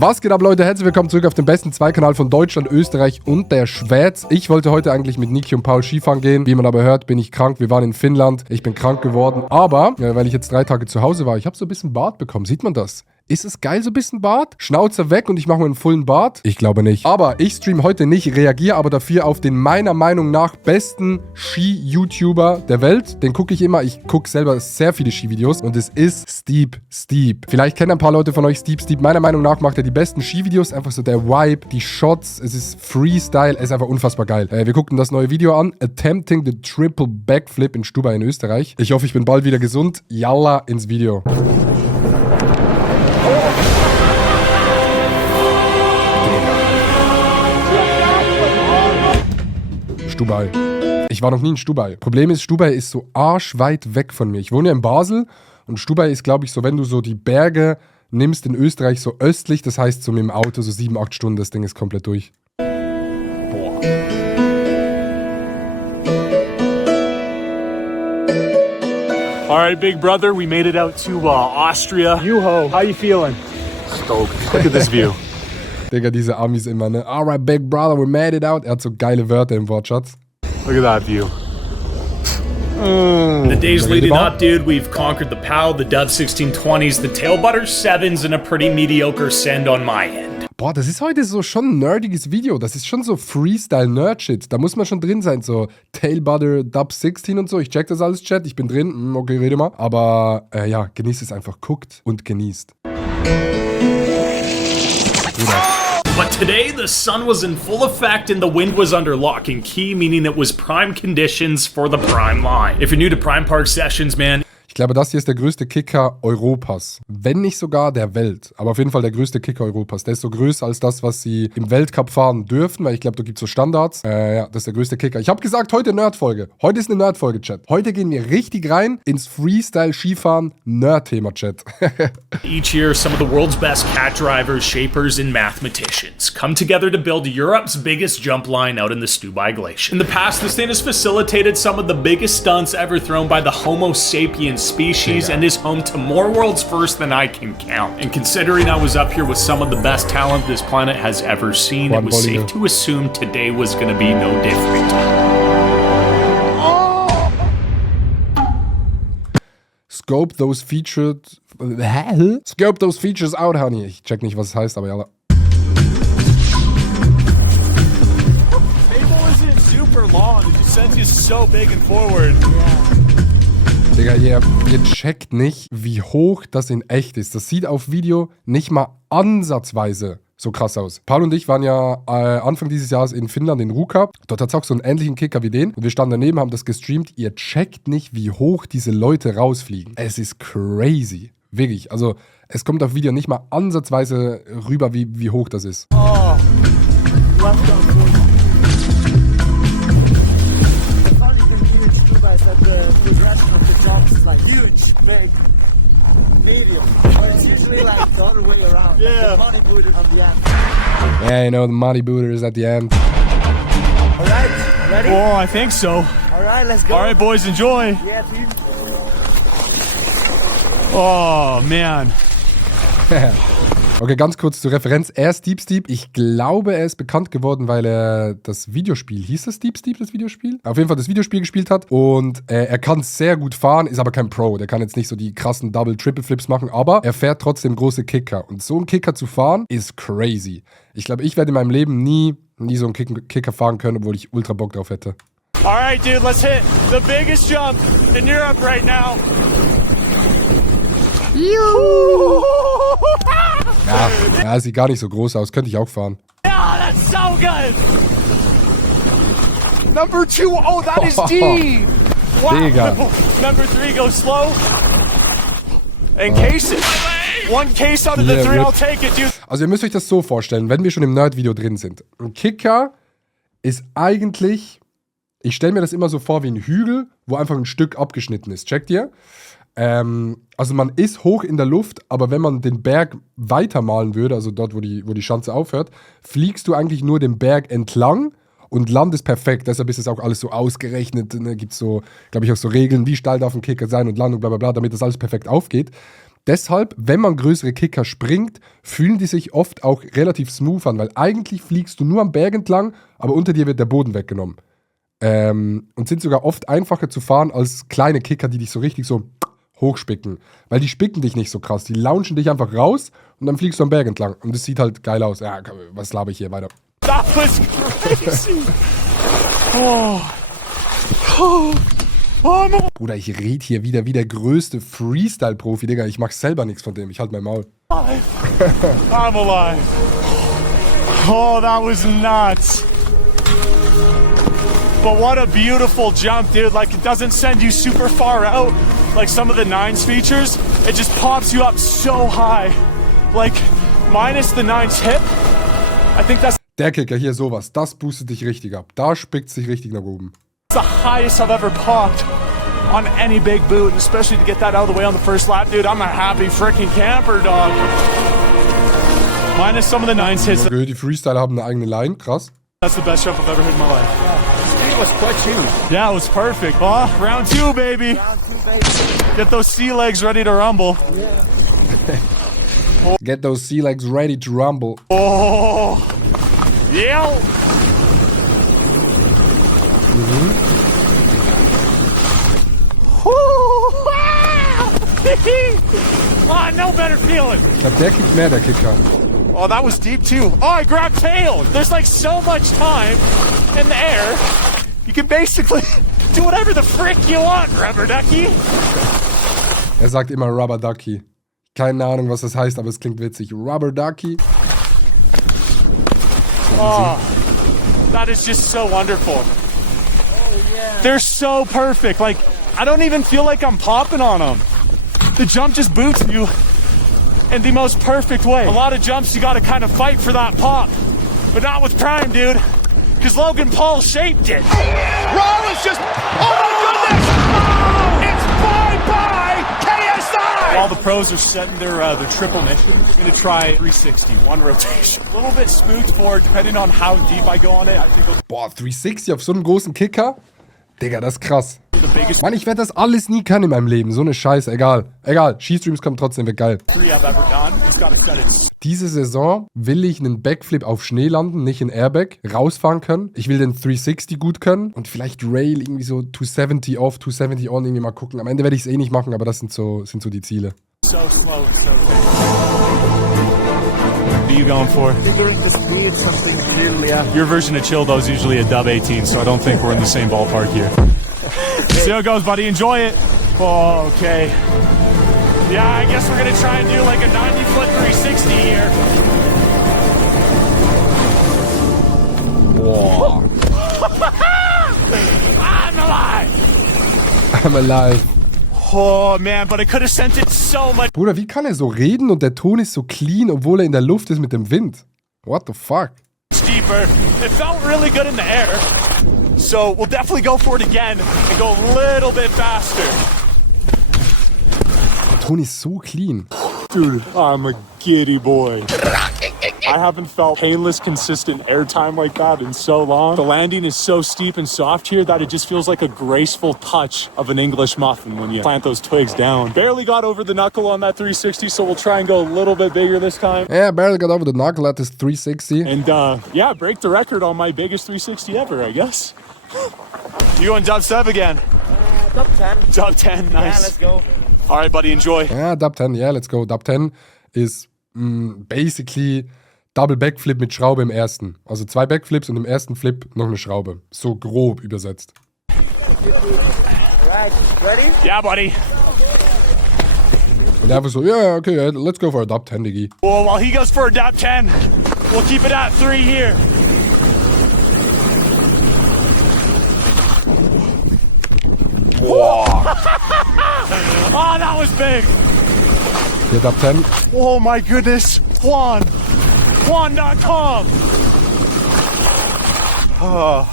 Was geht ab, Leute? Herzlich willkommen zurück auf dem besten Zweikanal von Deutschland, Österreich und der Schweiz. Ich wollte heute eigentlich mit Niki und Paul Skifahren gehen. Wie man aber hört, bin ich krank. Wir waren in Finnland. Ich bin krank geworden. Aber, weil ich jetzt 3 Tage zu Hause war, ich habe so ein bisschen Bart bekommen. Sieht man das? Ist es geil, so ein bisschen Bart? Schnauze weg und ich mache mir einen vollen Bart? Ich glaube nicht. Aber ich stream heute nicht, reagiere aber dafür auf den meiner Meinung nach besten Ski-YouTuber der Welt. Den gucke ich immer. Ich gucke selber sehr viele Skivideos und es ist Steep. Vielleicht kennen ein paar Leute von euch Steep. Meiner Meinung nach macht er die besten Skivideos. Einfach so der Vibe, die Shots, es ist Freestyle, es ist einfach unfassbar geil. Wir guckten das neue Video an. Attempting the Triple Backflip in Stubai in Österreich. Ich hoffe, ich bin bald wieder gesund. Yalla ins Video. Stubai. Ich war noch nie in Stubai. Problem ist, Stubai ist so arschweit weg von mir. Ich wohne ja in Basel und Stubai ist, glaube ich, so, wenn du so die Berge nimmst in Österreich, so östlich, das heißt so mit dem Auto so 7-8 Stunden, das Ding ist komplett durch. Boah. Alright, big brother, we made it out to Austria. Juho, how you feeling? Stoked. Look at this view. Digga, diese Amis immer, ne? Alright, big brother, we made it out. Er hat so geile Wörter im Wortschatz. Look at that view. The days leading up, dude, we've conquered the POW, the Dove 1620s, the Tailbutter 7s, and a pretty mediocre send on my end. Boah, das ist heute so schon ein nerdiges Video. Das ist schon so Freestyle-Nerd-Shit. Da muss man schon drin sein, so Tailbutter, Dub 16 und so. Ich check das alles, Chat. Ich bin drin. Okay, rede mal. Aber ja, genießt es einfach. Guckt und genießt. But today, the sun was in full effect and the wind was under lock and key, meaning it was prime conditions for the prime line. If you're new to Prime Park Sessions, man... Ich glaube, das hier ist der größte Kicker Europas. Wenn nicht sogar der Welt. Aber auf jeden Fall der größte Kicker Europas. Der ist so größer als das, was sie im Weltcup fahren dürfen, weil ich glaube, da gibt es so Standards. Ja, das ist der größte Kicker. Ich habe gesagt, heute Nerd-Folge. Heute ist eine Nerd-Folge, Chat. Heute gehen wir richtig rein ins Freestyle-Skifahren-Nerd-Thema, Chat. Each year, some of the world's best cat drivers, shapers, and mathematicians come together to build Europe's biggest jump line out in the Stubai Glacier. In the past, this thing has facilitated some of the biggest stunts ever thrown by the Homo sapiens species and is home to more world's first than I can count. And considering I was up here with some of the best talent this planet has ever seen, it was safe to assume today was gonna be no different. Scope those features out, honey. Ich check nicht, was es heißt, aber ja. Table isn't super long. It just sends you so big and forward. Digga, ihr checkt nicht, wie hoch das in echt ist. Das sieht auf Video nicht mal ansatzweise so krass aus. Paul und ich waren ja Anfang dieses Jahres in Finnland, in Ruka. Dort hat es auch so einen ähnlichen Kicker wie den. Und wir standen daneben, haben das gestreamt. Ihr checkt nicht, wie hoch diese Leute rausfliegen. Es ist crazy. Wirklich. Also, es kommt auf Video nicht mal ansatzweise rüber, wie hoch das ist. Oh. Like huge, big, medium. But it's usually like the other way around. Yeah. Like the money booter on the end. Yeah, you know, the money booter is at the end. Alright, ready? Oh, I think so. Alright, let's go. Alright, boys, enjoy. Yeah, team. Oh, man. Okay, ganz kurz zur Referenz. Er ist Steep. Ich glaube, er ist bekannt geworden, weil er das Videospiel, hieß das Steep, das Videospiel? Auf jeden Fall das Videospiel gespielt hat. Und er kann sehr gut fahren, ist aber kein Pro. Der kann jetzt nicht so die krassen Double-Triple-Flips machen, aber er fährt trotzdem große Kicker. Und so einen Kicker zu fahren, ist crazy. Ich glaube, ich werde in meinem Leben nie so einen Kicker fahren können, obwohl ich ultra Bock drauf hätte. Alright, dude, let's hit the biggest jump in Europe right now. Ja, sieht gar nicht so groß aus. Könnte ich auch fahren. Yeah, that's so good. Number 2, oh, that is deep. Wow. Digga. Number 3, go slow. And case it. One case out of the 3, I'll take it, dude. Also ihr müsst euch das so vorstellen, wenn wir schon im Nerd-Video drin sind. Ein Kicker ist eigentlich, ich stelle mir das immer so vor wie ein Hügel, wo einfach ein Stück abgeschnitten ist. Checkt ihr? Also man ist hoch in der Luft, aber wenn man den Berg weitermalen würde, also dort, wo die Schanze aufhört, fliegst du eigentlich nur den Berg entlang und landest perfekt. Deshalb ist es auch alles so ausgerechnet. Ne? Gibt so, glaube ich, auch so Regeln, wie steil darf ein Kicker sein und Landung, bla bla bla, damit das alles perfekt aufgeht. Deshalb, wenn man größere Kicker springt, fühlen die sich oft auch relativ smooth an, weil eigentlich fliegst du nur am Berg entlang, aber unter dir wird der Boden weggenommen. Und sind sogar oft einfacher zu fahren als kleine Kicker, die dich so richtig so hochspicken. Weil die spicken dich nicht so krass, die launchen dich einfach raus und dann fliegst du am Berg entlang. Und das sieht halt geil aus. Ja, was laber ich hier weiter? That was crazy. Oh. Oh. Oh no. Bruder, ich rede hier wieder wie der größte Freestyle-Profi, Digga. Ich mach selber nichts von dem. Ich halt mein Maul. I'm alive. Oh, that was nuts. But what a beautiful jump, dude. Like, it doesn't send you super far out like some of the Nines features. It just pops you up so high. Like, minus the Nines hip. I think that's Der Kicker hier, sowas. Das boostet dich richtig ab. Da spickt sich richtig nach oben. the highest I've ever popped on any big boot, and especially to get that out of the way on the first lap, dude. I'm a happy freaking camper, dog. Minus some of the Nines hits. Okay, die Freestyler haben eine eigene Line, krass. That's the best jump I've ever hit in my life. It was quite chill. Yeah, it was perfect. Oh, round two, baby. Get those sea legs ready to rumble. Get those sea legs ready to rumble. Oh, yeah. Oh, no better feeling. Ich glaube, der kickt mehr, der Kicker. Oh, that was deep too. Oh, I grabbed tail. There's like so much time in the air. You can basically do whatever the frick you want, Rubber Ducky. Er sagt immer Rubber Ducky. Keine Ahnung, was das heißt, aber es klingt witzig. Rubber Ducky. Oh, that is just so wonderful. Oh, yeah. They're so perfect. Like, I don't even feel like I'm popping on them. The jump just boots you in the most perfect way. A lot of jumps, you gotta kind of fight for that pop. But not with Prime, dude. Because Logan Paul shaped it. Rollins just, oh my goodness! Oh, it's bye-bye KSI! While the pros are setting their triple mission, I'm gonna try 360, one rotation. A little bit spooked for, depending on how deep I go on it, I think it'll Boah, 360 auf so einen großen Kicker? Digga, das ist krass. be the biggest Mann, ich werde das alles nie können in meinem Leben. So eine Scheiße, egal. Egal, Skistreams kommen trotzdem, wird geil. 3 I've ever done. Just gotta set it. Diese Saison will ich einen Backflip auf Schnee landen, nicht in Airbag, rausfahren können. Ich will den 360 gut können und vielleicht Rail irgendwie so 270 off, 270 on irgendwie mal gucken. Am Ende werde ich es eh nicht machen, aber das sind so die Ziele. So slow and so fast. What are you going for? Figuring the speed, something chill, yeah. Your version of chill, though, is usually a dub 18, so I don't think we're in the same ballpark here. See how it goes, buddy. Enjoy it. Oh, okay. Yeah, I guess we're going to try and do like a 90-foot 360 here. Boah. I'm alive. I'm alive. Oh, man, but I could have sent it so much. Bruder, wie kann er so reden und der Ton ist so clean, obwohl er in der Luft ist mit dem Wind? What the fuck? Deeper. It felt really good in the air. So we'll definitely go for it again and go a little bit faster. Der Ton ist so clean. Dude, I'm a giddy boy. I haven't felt painless, consistent airtime like that in so long. The landing is so steep and soft here that it just feels like a graceful touch of an English muffin when you plant those twigs down. Barely got over the knuckle on that 360, so we'll try and go a little bit bigger this time. Yeah, barely got over the knuckle at this 360. And yeah, break the record on my biggest 360 ever, I guess. You on dub 7 again? Top 10. Dub 10, nice. Yeah, let's go. All right, buddy, enjoy. Ja, Dub 10, yeah, let's go. Dub 10 ist basically Double Backflip mit Schraube im ersten. Also 2 Backflips und im ersten Flip noch eine Schraube. So grob übersetzt. Alright, ready? Yeah, buddy. Und er einfach so, yeah, okay, yeah, let's go for a Dub 10, Diggi. Well, while he goes for a dub 10, we'll keep it at 3 here. Boah. Oh, that was big. Hier Dub 10. Oh my goodness. Juan. Juan.com. Oh.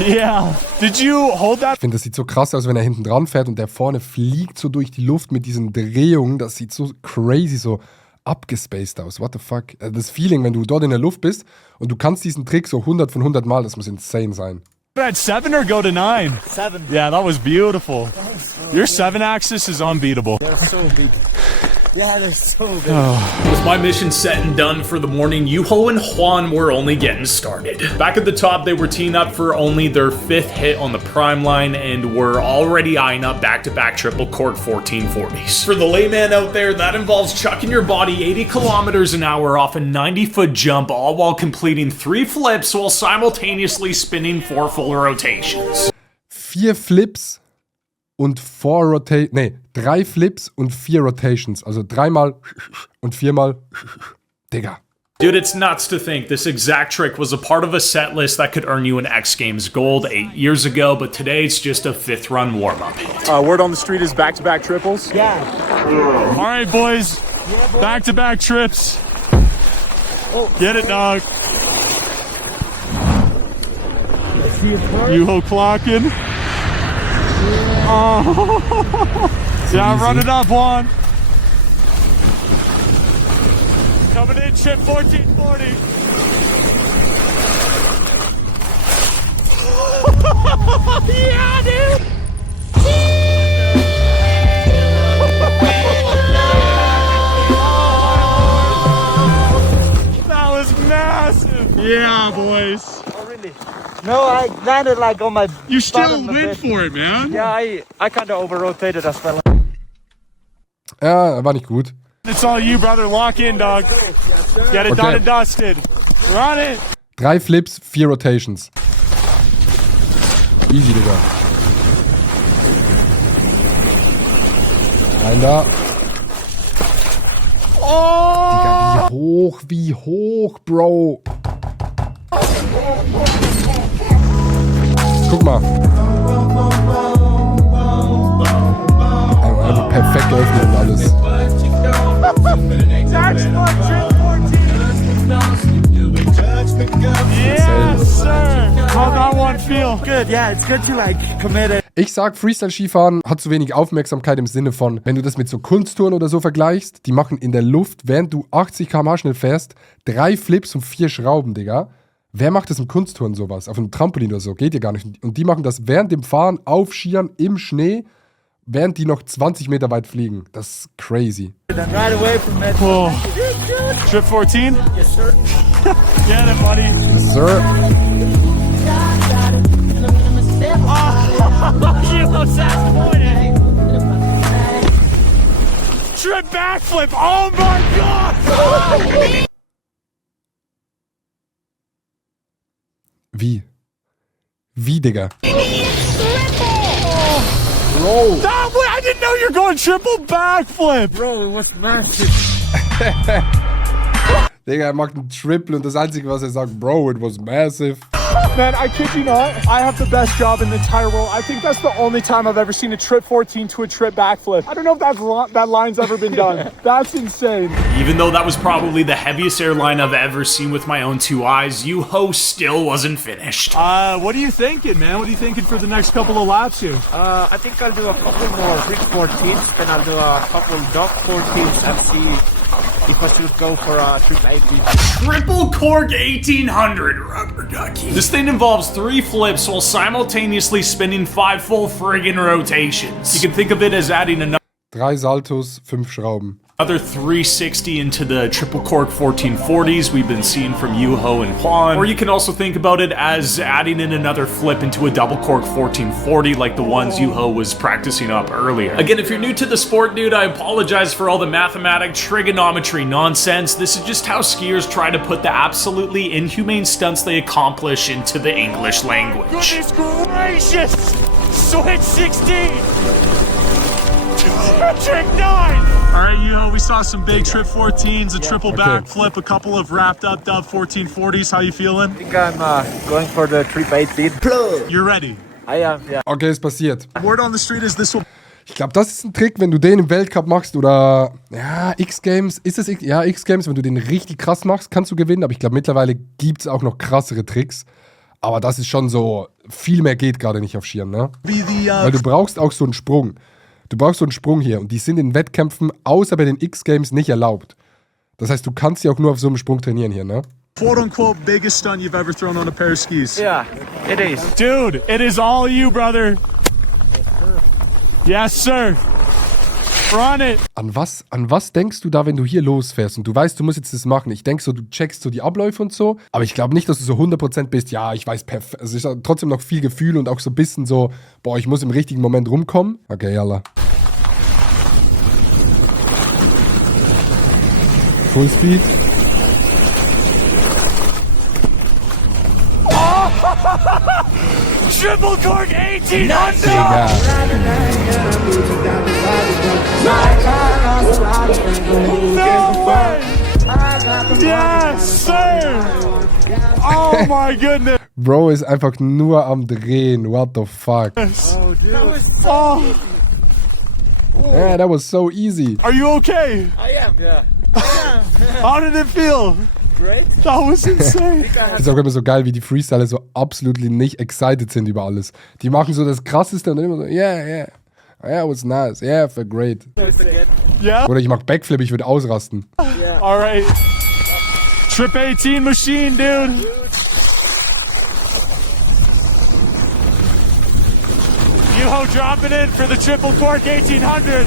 Yeah. Did you hold that? Ich finde, das sieht so krass aus, wenn er hinten dran fährt und der vorne fliegt so durch die Luft mit diesen Drehungen. Das sieht so crazy, so abgespaced aus. What the fuck? Das Feeling, wenn du dort in der Luft bist und du kannst diesen Trick so 100 von 100 Mal, das muss insane sein. At 7 or go to 9? 7. Yeah, that was beautiful. Your 7 axis is unbeatable. They're so big. Yeah, they're so big. With my mission set and done for the morning, Yuho and Juan were only getting started. Back at the top, they were teeing up for only their 5th hit on the prime line and were already eyeing up back-to-back triple cork 1440s. For the layman out there, that involves chucking your body 80 kilometers an hour off a 90-foot jump, all while completing 3 flips while simultaneously spinning 4 full rotations. 4 Flips und 3 Flips und 4 Rotations. Also 3-mal und 4-mal. Digga. Dude, it's nuts to think this exact trick was a part of a set list that could earn you an X Games gold 8 years ago, but today it's just a 5th run warm-up hit. Word on the street is back-to-back triples? Yeah. All right, boys. Back-to-back trips. Get it, dog. Yuho clocking. Oh. Yeah, run it up, Juan. Coming in, chip 1440. Yeah, dude. That was massive. Yeah, boys. Oh, really? No, I landed like on my. You still bottom a went bit. for it, man. Yeah, I kind of over-rotated as well. Ja, war nicht gut. It's all you, brother. Lock in, dog. Get it done and dusted. Run it. 3 Flips, 4 Rotations. Easy, Digga. Rein da. Oh! Digga, wie hoch, Bro. Guck mal. Einfach perfekt geöffnet und alles. That's what trip 14. Yes, sir. How'd that one feel? Good, yeah, it's good to like commit it. Ich sag, Freestyle-Skifahren hat zu wenig Aufmerksamkeit im Sinne von, wenn du das mit so Kunsttouren oder so vergleichst, die machen in der Luft, während du 80 km/h schnell fährst, 3 Flips und 4 Schrauben, Digga. Wer macht das im Kunsttouren sowas? Auf einem Trampolin oder so? Geht ja gar nicht. Und die machen das während dem Fahren auf Skiern im Schnee, während die noch 20 Meter weit fliegen. Das ist crazy. Then right away from it. Cool. Trip 14? Yes, sir. Get it, buddy. Yes, sir. You disappointed. Trip backflip. Oh my God. Wie? Wie, Digga? Bro. I didn't know you're going triple backflip. Bro, it was massive. Digga, er macht einen Triple und das Einzige, was er sagt, Bro, it was massive. Man, I kid you not, I have the best job in the entire world. I think that's the only time I've ever seen a trip 14 to a trip backflip. I don't know if that line's ever been done. That's insane. Even though that was probably the heaviest airline I've ever seen with my own 2 eyes, Yuho still wasn't finished. What are you thinking, man? What are you thinking for the next couple of laps here? I think I'll do a couple more big 14s, then I'll do a couple dog 14s and see if I should go for a trip 18. Triple cork 1800 rubber ducky. This thing involves 3 flips while simultaneously spinning 5 full friggin' rotations. You can think of it as adding another 3 Saltos, 5 Schrauben. 360 into the triple cork 1440s we've been seeing from Yuho and Juan. Or you can also think about it as adding in another flip into a double cork 1440 like the ones Yuho was practicing up earlier. Again, if you're new to the sport, dude, I apologize for all the mathematic trigonometry nonsense. This is just how skiers try to put the absolutely inhumane stunts they accomplish into the English language. Goodness gracious! Switch 16! Trick 9! All right, Yuho, we saw some big trip 14s, a triple backflip, a couple of wrapped up dub 1440s. How you feeling? I think I'm going for the trip 18. You're ready. I am, yeah. Okay, ist passiert. Word on the street is this will. Ich glaube, das ist ein Trick, wenn du den im Weltcup machst oder, ja, X-Games, ist es, ja, X-Games, wenn du den richtig krass machst, kannst du gewinnen, aber ich glaube, mittlerweile gibt es auch noch krassere Tricks. Aber das ist schon so, viel mehr geht gerade nicht auf Skiern, ne? Weil du brauchst auch so einen Sprung. Du brauchst so einen Sprung hier und die sind in Wettkämpfen außer bei den X-Games nicht erlaubt. Das heißt, du kannst ja auch nur auf so einem Sprung trainieren hier, ne? Quote-unquote biggest stunt you've ever thrown on a pair of skis. Yeah, it is. Dude, it is all you, brother. Yes, sir. Run it. An was denkst du da, wenn du hier losfährst und du weißt, du musst jetzt das machen? Ich denke so, du checkst so die Abläufe und so, aber ich glaube nicht, dass du so 100% bist, ja, ich weiß perfekt. Also ich habe trotzdem noch viel Gefühl und auch so ein bisschen so, boah, ich muss im richtigen Moment rumkommen. Okay, yalla. Full Speed. Triple cork 1800. Digga. No way. Yes, sir. Oh my goodness. Bro ist einfach nur am Drehen. What the fuck? Oh, Yeah, that was so easy. are you okay? I am, yeah. How did it feel? Great. That was insane. Das ist auch immer so geil, wie die Freestyler so absolut nicht excited sind über alles. Die machen so das Krasseste und dann immer so, yeah, it was nice, yeah, felt great. Yeah. Oder ich mach Backflip, ich würde ausrasten. All right. Trip 18 machine, dude. Yuho dropping in for the triple cork 1800.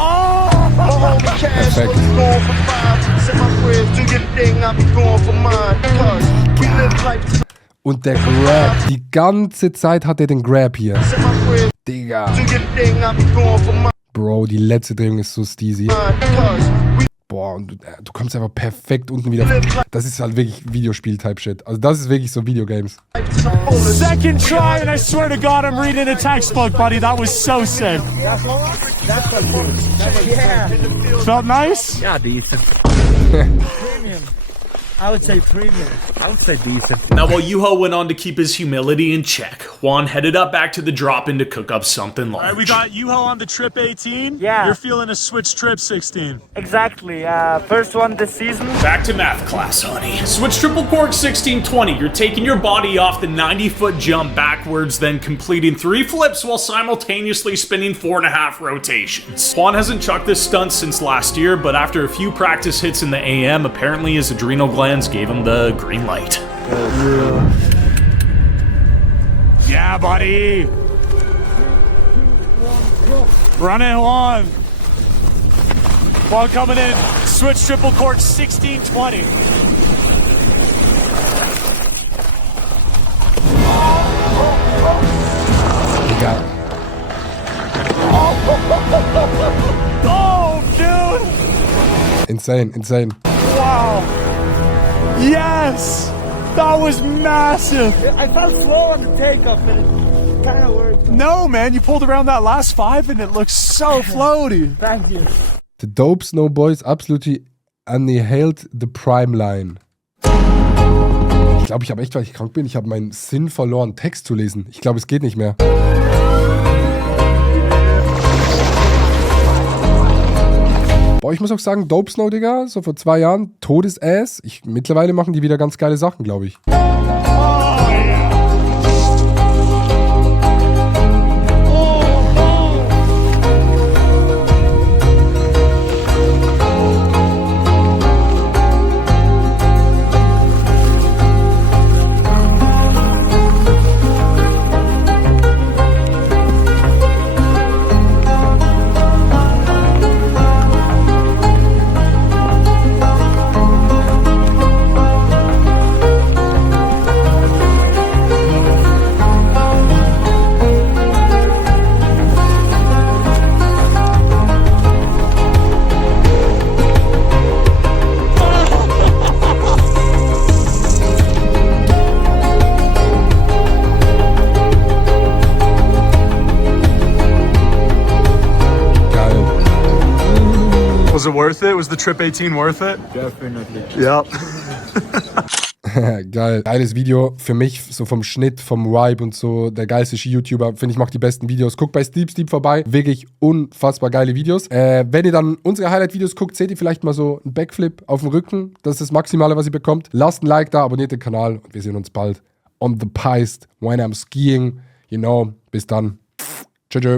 Oh! Perfekt. Und der Grab, die ganze Zeit hat er den Grab hier. Digga. Bro, die letzte Drehung ist so steezy. Boah, und du kommst einfach perfekt unten wieder. Das ist halt wirklich Videospiel-Type-Shit. Also das ist wirklich so Videogames. Second try, and I swear to God, I'm reading a textbook, buddy. That was so sick. Yeah. Felt nice? Yeah, decent. Premium. I would say premium. I would say decent. Now, while Yuho went on to keep his humility in check, Juan headed up back to the drop-in to cook up something All right, we large. got Yuho on the trip 18. Yeah. You're feeling a switch trip 16. Exactly. First one this season. Back to math class, honey. Switch triple cork 1620. You're taking your body off the 90-foot jump backwards, then completing 3 flips while simultaneously spinning 4.5 rotations. Juan hasn't chucked this stunt since last year, but after a few practice hits in the AM, apparently his adrenal glands gave him the green light. Yeah, buddy. Run it, Juan. Juan coming in. Switch triple cork 1620. Digga. Oh, dude. Insane. Wow. Yes. That was massive. I felt slow on the takeoff, but it kind of worked. No, man. You pulled around that last 5 and it looks so floaty. Thank you. The Dope Snow Boys absolutely annihilated the Prime Line. Ich glaube, ich habe echt, weil ich krank bin, ich habe meinen Sinn verloren, Text zu lesen. Ich glaube, es geht nicht mehr. Boah, ich muss auch sagen, Dope Snow, Digga, so vor 2 Jahren, Todesass. Mittlerweile machen die wieder ganz geile Sachen, glaube ich. Was it worth it? Was the trip 18 worth it? Definitely. Yep. Geil. Geiles Video für mich, so vom Schnitt, vom Vibe und so. Der geilste Ski-YouTuber, finde ich, macht die besten Videos. Guckt bei Steep vorbei. Wirklich unfassbar geile Videos. Wenn ihr dann unsere Highlight-Videos guckt, seht ihr vielleicht mal so einen Backflip auf dem Rücken. Das ist das Maximale, was ihr bekommt. Lasst ein Like da, abonniert den Kanal und wir sehen uns bald on the Piste when I'm skiing. You know, bis dann. Tschö.